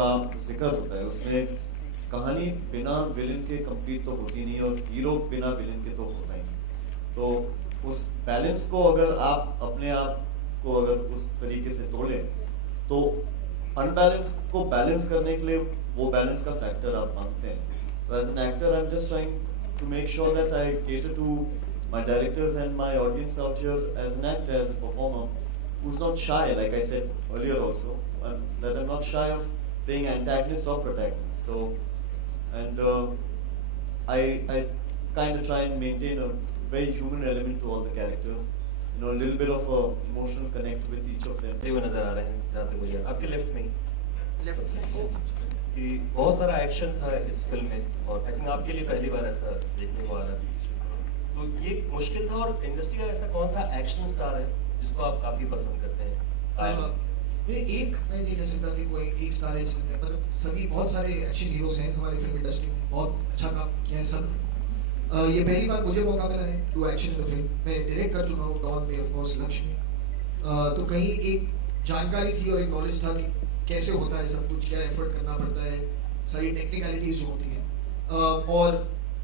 का जिक्र होता है उसमें कहानी बिना विलन के कंप्लीट तो होती नहीं और हीरो बिना विलन के तो होता ही नहीं। तो उस बैलेंस को अगर आप अपने आप को अगर उस तरीके से तोड़ें तो अनबैलेंस को बैलेंस करने के लिए वो बैलेंस का फैक्टर आप मांगते हैं। As an actor I am just trying to make sure that I cater to my directors and my audience out here as an actor, as a performer, who's not shy, like I said earlier also, that I'm not shy of playing antagonist or protagonist. So, and I kind of try and maintain a very human element to all the characters. You know, a little bit of a emotional connect with each of them. वो नजर आ रहे हैं जहाँ तक मुझे आपके left में कि बहुत सारा एक्शन था इस फिल्म में और आई थिंक आपके लिए पहली बार ऐसा देखने को आ रहा है। तो ये मुश्किल था और इंडस्ट्री का ऐसा कौन सा एक्शन स्टार है जिसको आप काफी पसंद करते हैं? मैं नहीं कह सकता कि कोई एक स्टार है जिसमें मतलब सभी बहुत सारे एक्शन हीरोज हैं हमारी फिल्म इंडस्ट्री में, बहुत अच्छा काम किया है सब। ये पहली बार मुझे मौका मिला है टू एक्शन इन फिल्म। मैं डायरेक्ट कर चुका हूँ डॉन में, ऑफ कोर्स लक्ष्य में। तो कहीं एक जानकारी थी और एक नॉलेज था कि कैसे होता है सब कुछ, क्या एफर्ट करना पड़ता है, सारी टेक्निकलिटीज जो होती हैं और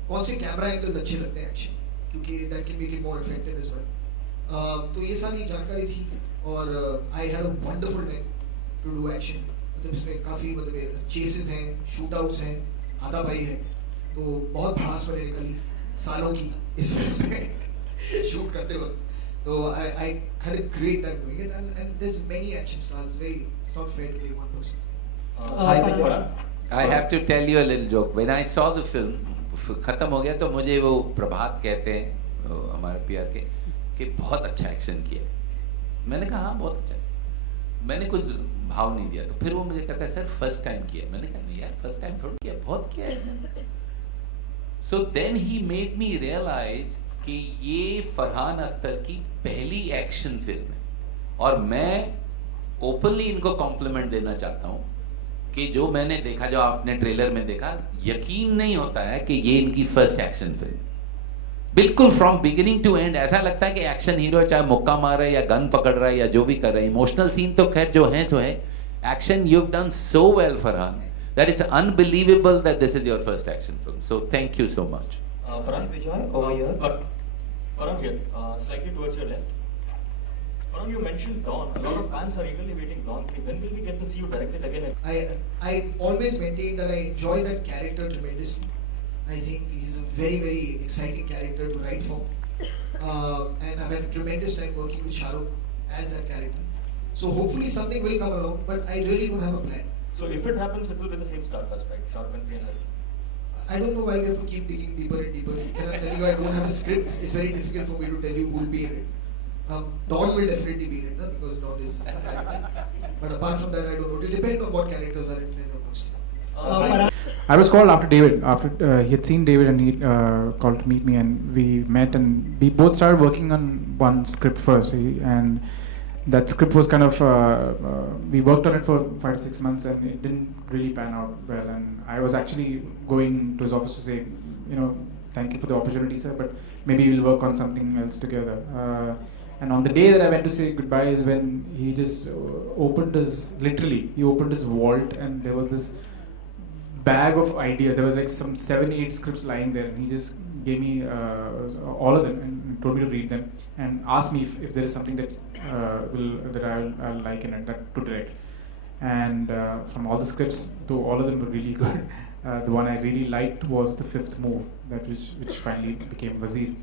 कौन से कैमरा एंगल्स अच्छे लगते हैं एक्शन, क्योंकि that can make it more effective as well. तो ये सारी जानकारी थी और I had a wonderful time to do action. मतलब इसमें काफ़ी मतलब चेसेस हैं, शूट आउट्स हैं, हाथापाई है, तो बहुत भड़ास मैंने निकली सालों की इस फिल्म में शूट करते वक्त। तो I had a great time doing it and there's many action stars. It's not fair to be one person. I have to tell you a little joke. When I saw the film, खत्म हो गया तो मुझे वो प्रभात कहते हैं हमारे PR के कि बहुत अच्छा एक्शन किया। मैंने कहा हाँ बहुत अच्छा। मैंने कुछ भाव नहीं दिया तो फिर वो मुझे कहता है सर फर्स्ट टाइम किया। मैंने कहा नहीं यार फर्स्ट टाइम थोड़ा किया, बहुत किया है। So then he made me realize कि ये फरहान अख्तर की पहली एक्शन फिल्म है और मैं ओपनली इनको कॉम्प्लीमेंट देना चाहता हूँ कि जो मैंने देखा, जो आपने ट्रेलर में देखा, यकीन नहीं होता है कि ये इनकी फर्स्ट एक्शन फिल्म। बिल्कुल फ्रॉम बिगिनिंग टू एंड ऐसा लगता है कि एक्शन हीरो चाहे मुक्का मार रहा है या गन पकड़ रहा है या जो भी कर रहा है, इमोशनल सीन तो खैर जो है सो है। Action you have done so well Farhan that it's unbelievable that this is your first action film. So thank you so much. Farhan Vijay over here. Farhan here, slightly towards your left. Farhan, you mentioned Dawn. A lot of fans are eagerly waiting Dawn 3. When will we get to see you directed again? I always maintain that I enjoy that character tremendously. I think he's a very, very exciting character to write for. And I've had a tremendous time working with Shahrukh as that character. So hopefully something will come along, but I really don't have a plan. So if it happens, it will be the same star cast, right? Shahrukh and Priyanka. I don't know why we have to keep digging deeper and deeper. When I'm telling you I don't have a script, it's very difficult for me to tell you who will be in it. Dawn will definitely be in it, because Dawn is a character. But apart from that, I don't know. It will depend on what characters are in it amongst. I was called after David. After he had seen David and he called to meet me, and we met and we both started working on one script first. And that script was kind of we worked on it for 5 to 6 months and it didn't really pan out well, and I was actually going to his office to say, you know, thank you for the opportunity sir, but maybe we'll work on something else together. And on the day that I went to say goodbye is when he just opened his vault and there was this bag of ideas. There was like some 7-8 scripts lying there, and he just gave me all of them and told me to read them and asked me if there is something that I'll like in it, that to direct. And from all the scripts, though all of them were really good, the one I really liked was the fifth move, which finally became Wazir.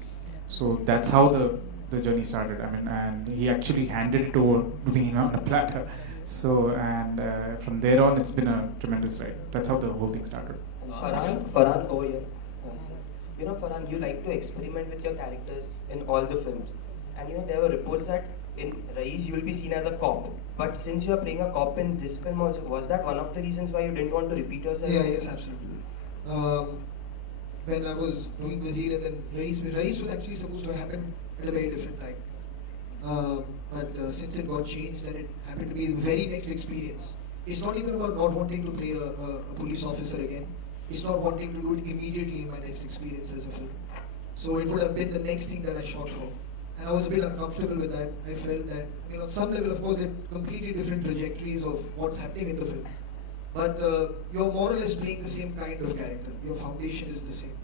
So that's how the journey started. I mean, and he actually handed it over to me on a platter. So, and from there on, it's been a tremendous ride. That's how the whole thing started. Farhan over here. You know, Farhan, you like to experiment with your characters in all the films. And you know, there were reports that in Raees, you will be seen as a cop. But since you are playing a cop in this film also, was that one of the reasons why you didn't want to repeat yourself? Yeah, yes, absolutely. When I was doing Wazir and then Raees was actually supposed to happen at a very different time. But since it got changed and it happened to be the very next experience, it's not even about not wanting to play a police officer again. It's not wanting to do it immediately in my next experience as a film. So it would have been the next thing that I shot for. And I was a bit uncomfortable with that. I felt that, you know, on some level, of course, they're completely different trajectories of what's happening in the film. but you're more or less playing the same kind of character. Your foundation is the same.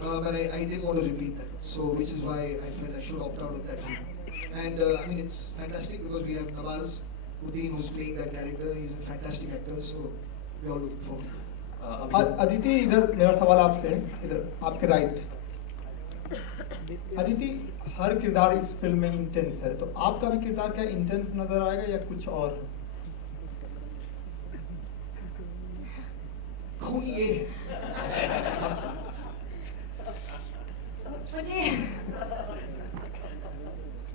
But I didn't want to repeat that, so which is why I felt I should opt out of that film. And I mean, it's fantastic because we have Nawaz Uddin who's playing that character. He's a fantastic actor, so we all look forward to it. Aditi, इधर मेरा सवाल आपसे है, इधर आपके right. Aditi, हर किरदार इस film में इंटेंस है, तो आपका भी किरदार क्या इंटेंस नजर आएगा या कुछ और? खून ये है। मुझे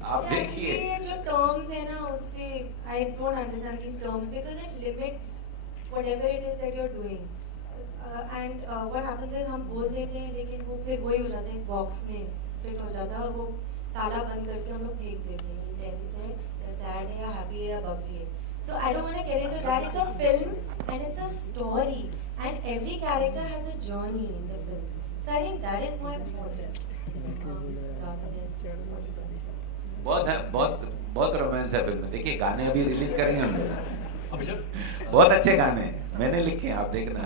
आप देखिए ये जो टर्म्स है ना, उससे I don't understand these terms because it limits whatever it is that you're doing. And what happens is हम बोल देते हैं लेकिन वो फिर वही हो जाता है, बॉक्स में फिट हो जाता है और वो ताला बंद करके हम लोग फेंक देते हैं। इंटेंस है या सैड है या हैप्पी है या बबली है। So I don't want to get into that. It's a film and it's a story and every character has a journey in the film. So I think that is more important. बहुत है, बहुत romance है film में। देखिए गाने अभी release करेंगे हम लोग, Abhijit, बहुत अच्छे गाने हैं, मैंने लिखे हैं, आप देखना।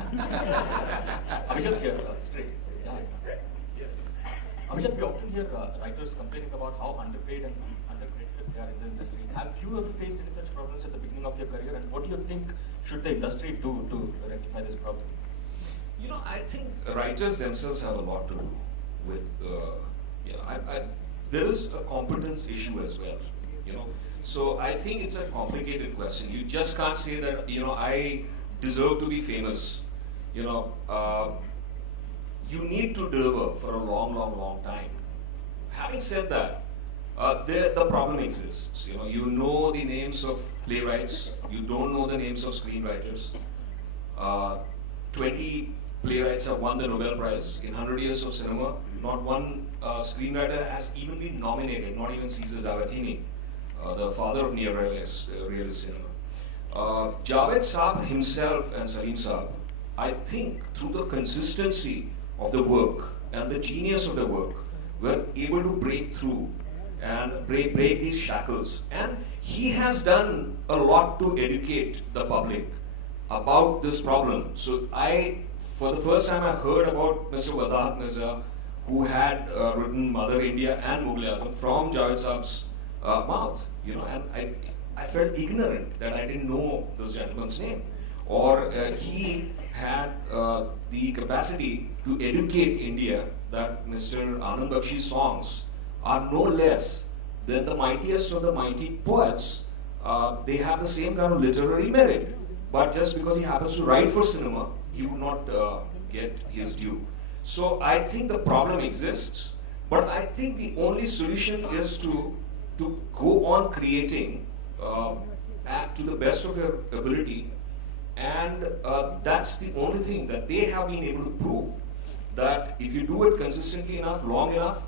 Abhijit here, straight. Yes. Abhijit, we often hear writers complaining about how underpaid and undercredited they are in the industry. Have you ever faced any such problems at the beginning of your career, and what do you think should the industry do to rectify this problem? You know, I think writers themselves have a lot to do with, you know, there is a competence issue as well, you know. So I think it's a complicated question. You just can't say that, you know, I deserve to be famous. You know, you need to deliver for a long, long, long time. Having said that, the problem exists. You know the names of playwrights. You don't know the names of screenwriters. 20 playwrights have won the Nobel Prize in 100 years of cinema. Not one screenwriter has even been nominated, not even Cesar Zavattini, the father of neorealist cinema. Javed Saab himself and Salim Saab, I think through the consistency of the work and the genius of the work, were able to break through and break these shackles. And he has done a lot to educate the public about this problem. So for the first time I heard about Mr. Wazir Mirza, who had written Mother India and Mughal Azam from Javed Saab's mouth, and I felt ignorant that I didn't know this gentleman's name. Or he had the capacity to educate India that Mr. Anand Bakshi's songs are no less than the mightiest of the mighty poets. They have the same kind of literary merit, but just because he happens to write for cinema, he would not get his due. So I think the problem exists, but I think the only solution is to go on creating to the best of your ability, and that's the only thing that they have been able to prove, that if you do it consistently enough, long enough,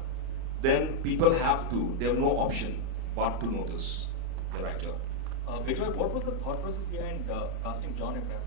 then people they have no option but to notice the writer. Vijay, what was the thought process behind casting John Abraham?